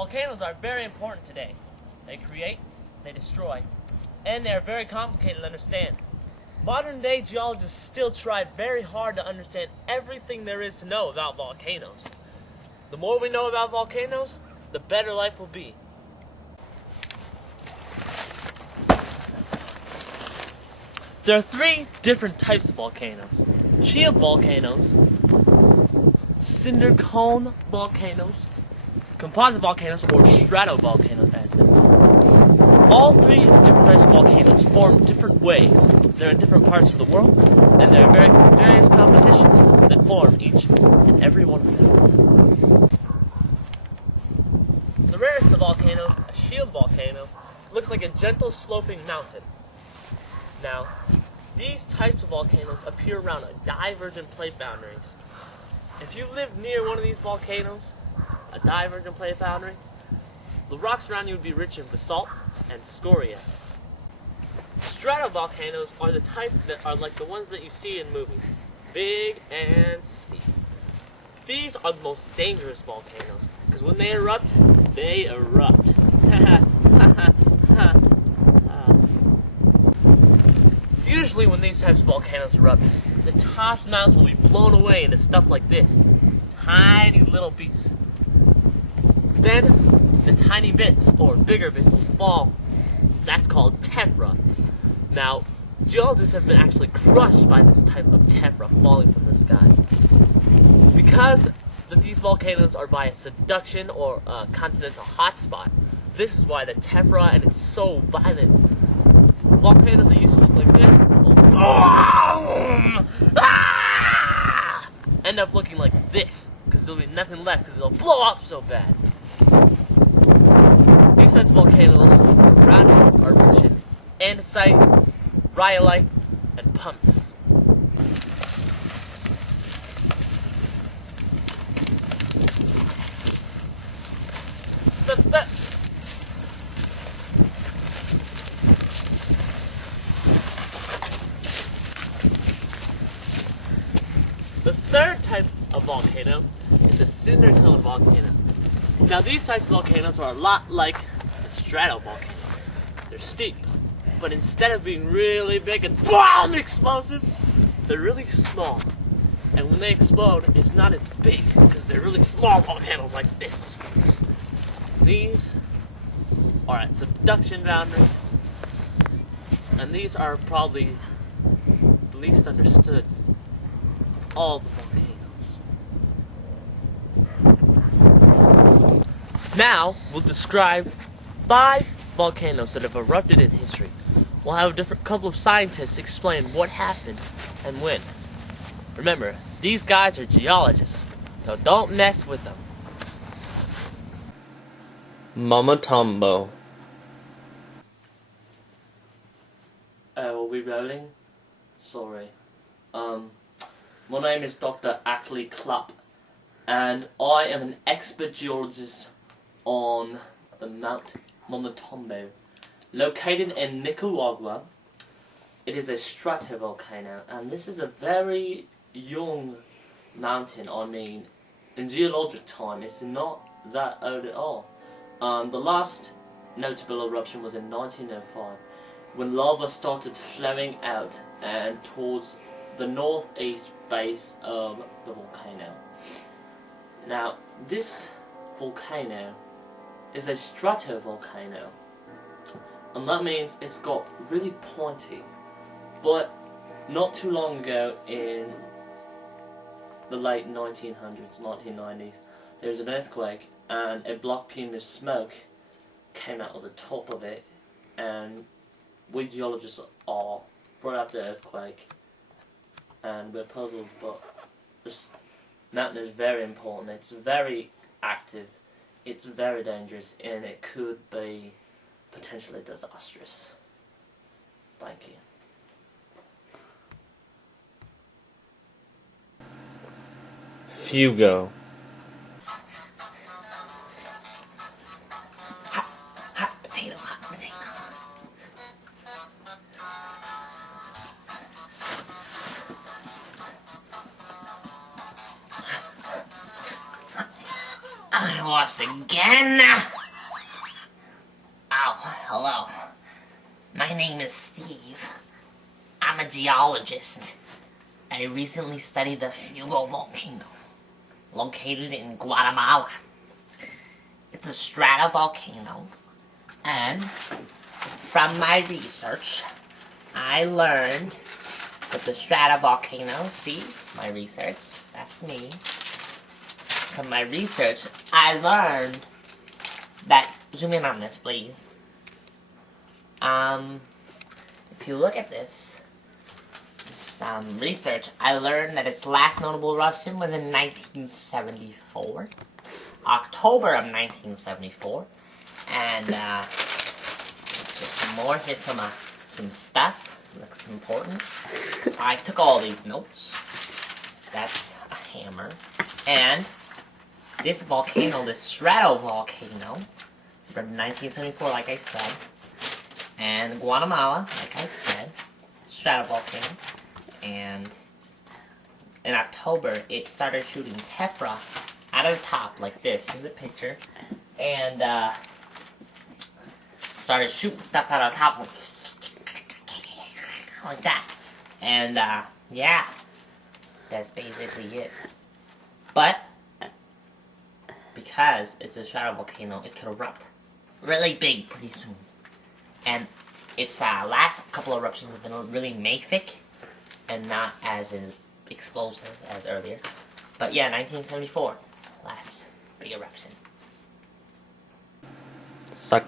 Volcanoes are very important today. They create, they destroy, and they are very complicated to understand. Modern day geologists still try very hard to understand everything there is to know about volcanoes. The more we know about volcanoes, the better life will be. There are three different types of volcanoes: shield volcanoes, cinder cone volcanoes, composite volcanoes, or stratovolcanoes as they're called. All three different types of volcanoes form different ways. They're in different parts of the world, and there are various compositions that form each and every one of them. The rarest of volcanoes, a shield volcano, looks like a gentle sloping mountain. Now, these types of volcanoes appear around divergent plate boundaries. If you lived near one of these volcanoes, a divergent plate boundary, the rocks around you would be rich in basalt and scoria. Stratovolcanoes are the type that are like the ones that you see in movies, big and steep. These are the most dangerous volcanoes, because when they erupt, they erupt. Usually when these types of volcanoes erupt, the top mountains will be blown away into stuff like this. Tiny little bits. Then, the tiny bits, or bigger bits, will fall. That's called tephra. Now, geologists have been actually crushed by this type of tephra falling from the sky. Because these volcanoes are by a subduction or a continental hotspot, this is why the tephra, and it's so violent. Volcanoes that used to look like this end up looking like this, because there'll be nothing left, because it'll blow up so bad. These types of volcanoes around it are rich in andesite, rhyolite, and pumice. The third type of volcano is a cinder cone volcano. Now these types of volcanoes are a lot like a stratovolcano. They're steep, but instead of being really big and BOOM! Explosive, they're really small. And when they explode, it's not as big, because they're really small volcanoes like this. These are at subduction boundaries, and these are probably the least understood of all the volcanoes. Now, we'll describe 5 volcanoes that have erupted in history. We'll have a couple of scientists explain what happened and when. Remember, these guys are geologists, so don't mess with them. Mama Tombo. Are we rolling? Sorry. My name is Dr. Ackley Clapp, and I am an expert geologist on the Mount Momotombo, located in Nicaragua. It is a stratovolcano, and this is a very young mountain. I mean, in geologic time, it's not that old at all. The last notable eruption was in 1905, when lava started flowing out and towards the northeast base of the volcano. Now, this volcano is a stratovolcano, and that means it's got really pointy. But not too long ago, in the late 1900s, 1990s, there was an earthquake, and a black plume of smoke came out of the top of it, and we geologists are brought up the earthquake, and we're puzzled, but this mountain is very important. It's very active, it's very dangerous, and it could be potentially disastrous. Thank you. Fugo. Hot potato. I us again. Oh, hello. My name is Steve. I'm a geologist. I recently studied the Fuego volcano, located in Guatemala. It's a stratovolcano, and from my research, I learned that the stratovolcano, see, my research, that's me. From my research, I learned that, zoom in on this, please. If you look at this research, I learned that its last notable eruption was in 1974. October of 1974. And, just some more. Here's some stuff. Looks important. I took all these notes. That's a hammer. And this volcano, this stratovolcano, from 1974, like I said, and Guatemala, like I said, stratovolcano, and in October, it started shooting tephra out of the top, like this. Here's a picture. And, started shooting stuff out of the top, like that. And, yeah, that's basically it. But, because it's a stratovolcano, it could erupt really big pretty soon. And its last couple of eruptions have been really mafic and not as explosive as earlier. But yeah, 1974, last big eruption. Suck